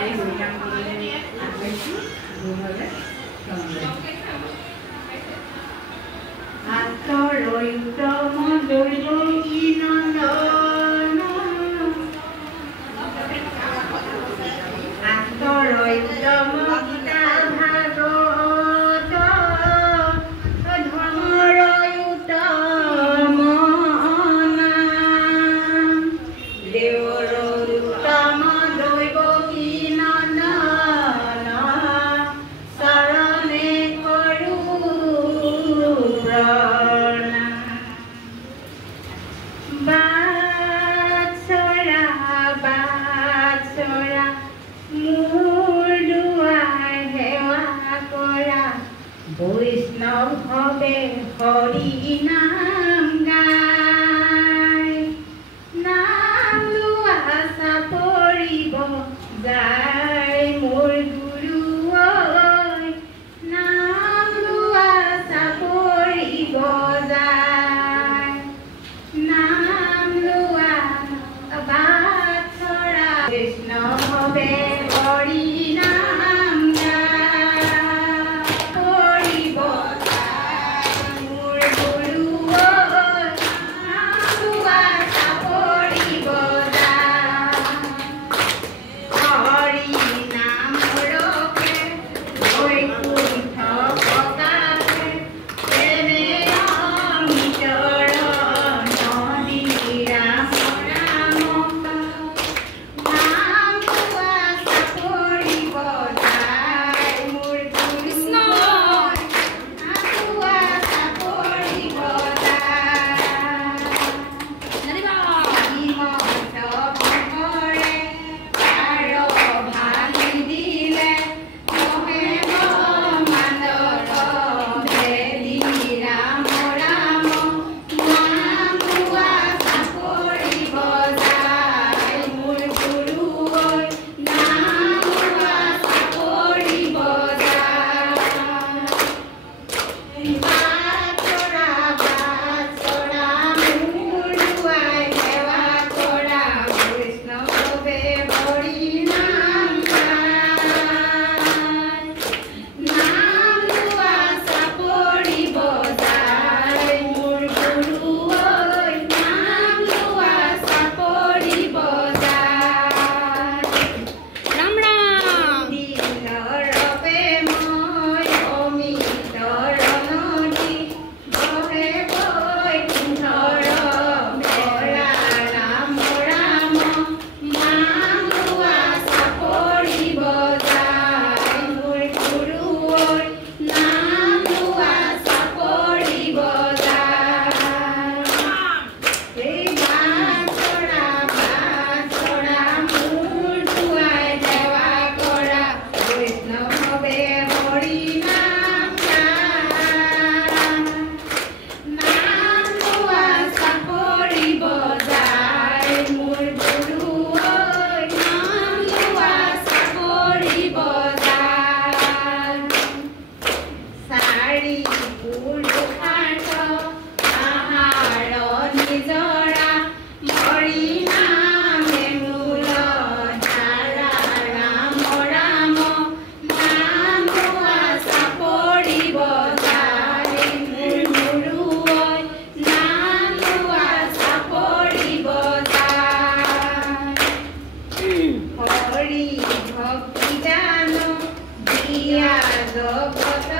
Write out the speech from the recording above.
এই হৰিনাম আগবাঢ়িছোঁ গুৰুভাৱে আতৰৈতম দৈৱকী নন্দন আতৰৈতম গীতা ভাগৱত ধৰ্মৰয়ুতম নাম দেৱৰ উত্তম দৈৱকী নন্দন চৰণে কৰোঁ বাৎসৰা বাৎসৰা মোৰ দুৱাৰ সেৱা কৰা বৈষ্ণৱ ভৱে হৰি নাম গায় নাম লোৱা চাপৰিব যায় মোৰ গুৰু ঐ নাম লোৱা চাপৰিব যায় নাম লোৱা বাৎসৰা বৈষ্ণৱে হৰি নাম গায় কৰিব যায় মোৰ গুৰু ঐ নাম লোৱা চাপৰিব যায় হৰি নাম ৰখে বৈকুণ্ঠ প্ৰকাশে তেনে অমিতৰ নদী ৰাম ৰাম নাম লোৱা চাপৰিব যায় মোৰ কৃষ্ণ নাম লোৱা চাপৰিব যায় শ্ৰীমন্ত ভগৰে পাৰ ভাঙি দিলে মহে মান্দৰ ভেদি ৰাম ৰাম নাম লোৱা চাপৰিব যায় মোৰ গুৰু ঐ নাম লোৱা চাপৰিব যায় বাৎসৰা বাৎসৰা মোৰ দুৱাই সেৱা কৰা বৈষ্ণৱে হৰি নাম গায় নাম লোৱা চাপৰিব যায় মোৰ গুৰু ঐ নাম লোৱা চাপৰিব যায় ৰাম ৰাম দিনৰ প্ৰেমই অমিতৰ নদী বহে বৈকুণ্ঠৰ ভৰা ৰাম ৰাম নাম লোৱা চাপৰিব যায় মোৰ গুৰু ঐ নাম লোৱা চাপৰিব যায় এই বাৎসৰা বাৎসৰা মোৰ দুৱাই সেৱা কৰা বৈষ্ণৱে হৰি নাম গায় নাম লোৱা চাপৰিব যায় মোৰ গুৰু ঐ নাম লোৱা চাপৰিব যায় চাৰি পুৰুষাৰ্থ আহাৰ নিজৰা হৰি নামে মূল ধাৰা ৰাম ৰাম নাম লোৱা চাপৰিব যায় মোৰ গুৰু ঐ নাম লোৱা চাপৰিব যায় হৰি ভক্তি দান দিয়া জগত